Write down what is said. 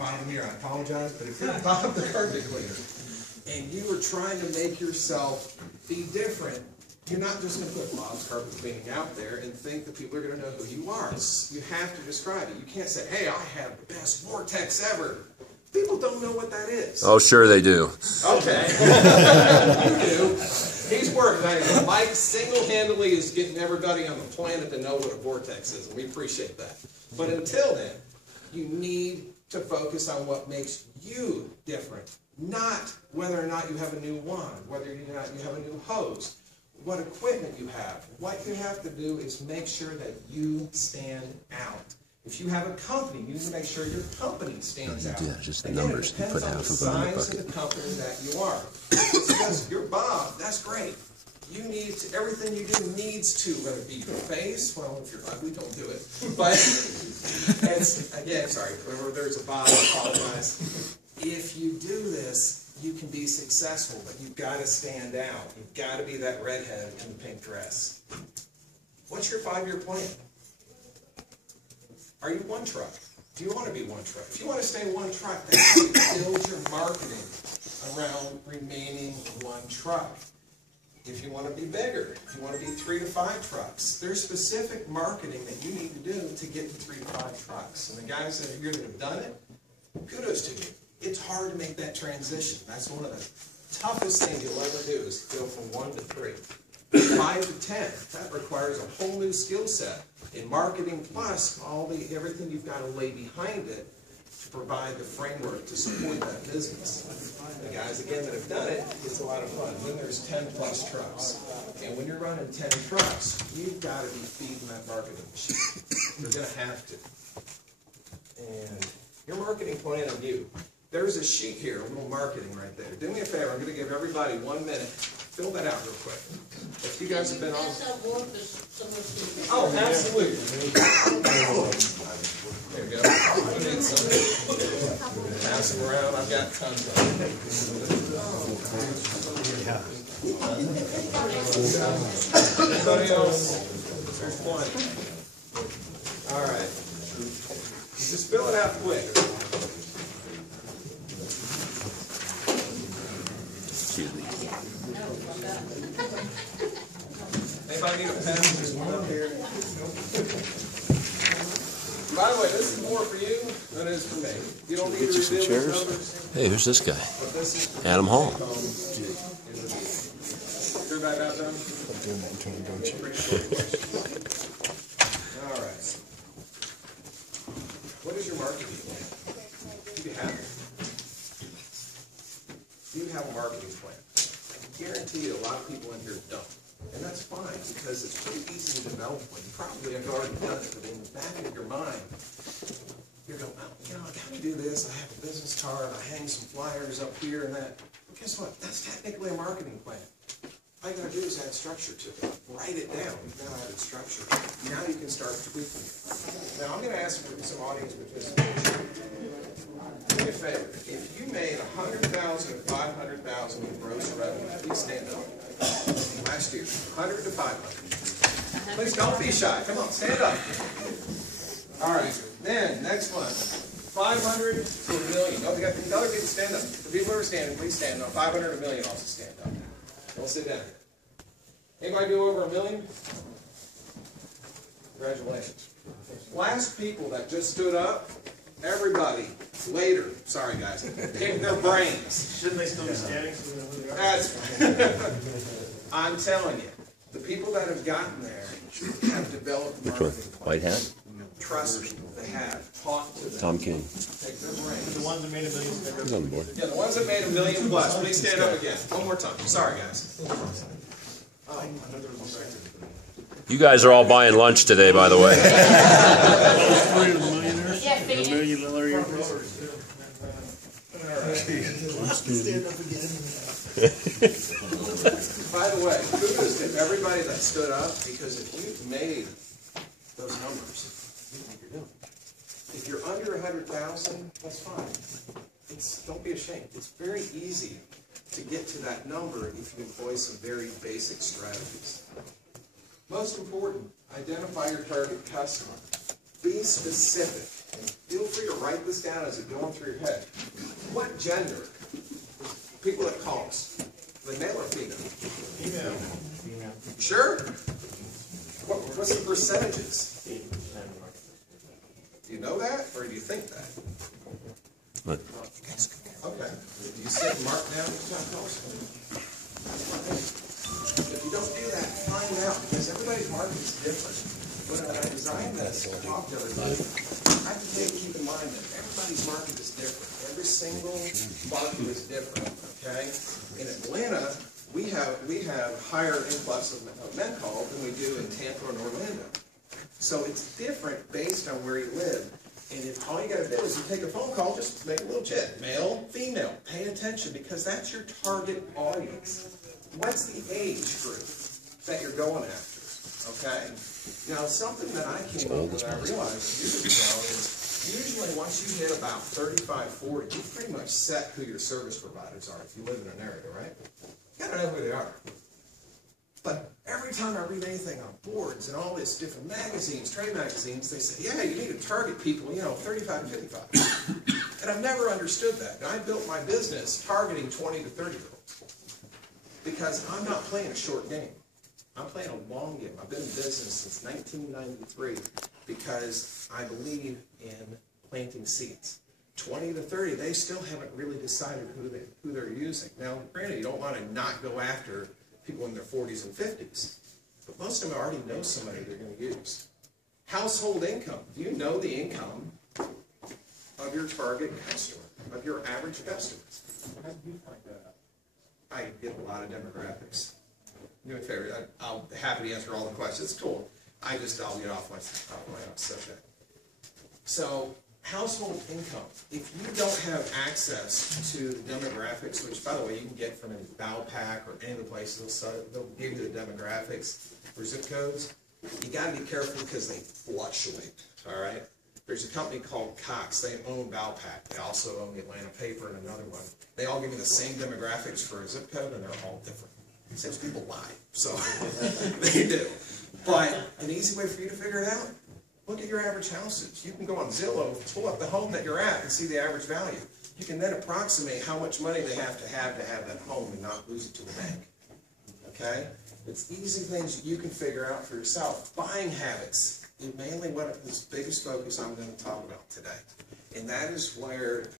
bottom here, I apologize, but if you're Bob the carpet cleaner, and you are trying to make yourself be different, you're not just going to put Bob's carpet cleaning out there and think that people are going to know who you are. You have to describe it. You can't say, hey, I have the best vortex ever. People don't know what that is. Oh, sure they do. Okay. You do. He's working. Mike single-handedly is getting everybody on the planet to know what a vortex is, and we appreciate that. But until then, you need to focus on what makes you different, not whether or not you have a new wand, whether or not you have a new hose, what equipment you have. What you have to do is make sure that you stand out. If you have a company, you need to make sure your company stands out. Yeah, just the Again, numbers. You put half of them in the bucket. of the company that you are. If it's just you're Bob, that's great. You need to, everything you do needs to, whether it be your face, well, if you're ugly, don't do it. But, it's, again, sorry, whenever there's a Bob, I apologize. If you do this, you can be successful, but you've got to stand out. You've got to be that redhead in the pink dress. What's your 5-year plan? Are you one truck? Do you want to be one truck? If you want to stay one truck, then you build your marketing around remaining one truck. If you want to be bigger, if you want to be 3 to 5 trucks, there's specific marketing that you need to do to get to 3 to 5 trucks. And the guys that are here that have done it, kudos to you. It's hard to make that transition. That's one of the toughest things you'll ever do is go from 1 to 3. 5 to 10, that requires a whole new skill set in marketing plus everything you've got to lay behind it to provide the framework to support that business. The guys, again, that have done it, it's a lot of fun. Then there's 10 plus trucks. And when you're running 10 trucks, you've got to be feeding that marketing machine. You're going to have to. And your marketing plan on you. There's a sheet here, a little marketing right there. Do me a favor, I'm going to give everybody 1 minute. Fill that out real quick. If you guys have been on... Oh, absolutely. There you go. I need some. Pass them around. I've got tons of them. Anybody else? There's plenty. All right. Just fill it out quick. Excuse me. Anybody need a pen? There's one up here. By the way, this is more for you than it is for me. You don't need to reveal these numbers. Hey, who's this guy? But this is Adam Hall. Everybody about done? All right. What is your marketing plan? Do you have it? Do you have a marketing plan? I guarantee you a lot of people in here don't. And that's fine, because it's pretty easy to develop one. You probably have already done it, but in the back of your mind, you're going, oh, you know, I got to do this. I have a business card. I hang some flyers up here and that. Well, guess what? That's technically a marketing plan. All you got to do is add structure to it. Write it down. You've now added structure. Now you can start tweaking it. Now, I'm going to ask for some audience participation. Do me a favor. If you made $100,000 and $500,000 in gross revenue, please stand up. Last year, 100 to 500. Please don't be shy. Come on, stand up. All right. Then next one, 500 to $1 million. Oh, we got the other people stand up. The people who are standing, please stand up. 500 to $1 million also stand up. Don't sit down. Anybody do over $1 million? Congratulations. Last people that just stood up. Everybody, later, sorry guys, kick their brains. Shouldn't they still be standing? That's I'm telling you, the people that have gotten there have developed marketing plans. White hat? Trust me, they have. Talk to them. Tom King. Take their brains. The ones that made $1 million. He's on the board. Yeah, the ones that made $1 million plus. Please stand up again. One more time. Sorry guys. Oh, You guys are all buying lunch today, by the way. By the way, kudos to everybody that stood up, because if you've made those numbers, you know what you're doing. If you're under 100,000, that's fine. Don't be ashamed. It's very easy to get to that number if you employ some very basic strategies. Most important, identify your target customer. Be specific. feel free to write this down as it's going through your head. What gender? People that call us. The male or female? Female. Sure? What's the percentages? 80%. Do you know that, or do you think that? But Okay. Do you sit and mark down what time calls? If you don't do that, find out, because everybody's market is different. When I designed this, I talked to everybody, I have to keep in mind that everybody's market is different. Every single market is different, okay? In Atlanta, we have higher influx of men called than we do in Tampa and Orlando. So it's different based on where you live. And if all you gotta do is you take a phone call, just make a little check. Male, female, pay attention, because that's your target audience. What's the age group that you're going after, okay? Now, something that I came up with, I realized years ago, is usually once you hit about 35, 40, you pretty much set who your service providers are if you live in an area, right? You gotta know who they are. But every time I read anything on boards and all these different magazines, trade magazines, they say, yeah, you need to target people, 35 to 55. And I've never understood that. And I built my business targeting 20 to 30-year-olds. Because I'm not playing a short game. I'm playing a long game. I've been in business since 1993 because I believe in planting seeds. 20 to 30, they still haven't really decided who they're using. Now, granted, you don't want to not go after people in their 40s and 50s, but most of them already know somebody they're going to use. Household income. Do you know the income of your target customer, of your average customer? How do you find that out? I get a lot of demographics. Do me a favor, I'll be happy to answer all the questions. It's cool. I'll get off my subject. So, household income. If you don't have access to the demographics, which, by the way, you can get from any Valpak or any of the places, they'll give you the demographics for zip codes. You got to be careful because they fluctuate. All right. There's a company called Cox. They own Valpak. They also own the Atlanta paper and another one. They all give you the same demographics for a zip code, and they're all different. Same people lie, so they do. But an easy way for you to figure it out: look at your average houses. You can go on Zillow, pull up the home that you're at, and see the average value. You can then approximate how much money they have to have that home and not lose it to the bank. Okay? It's easy things that you can figure out for yourself. Buying habits is mainly what this biggest focus I'm going to talk about today. And that is where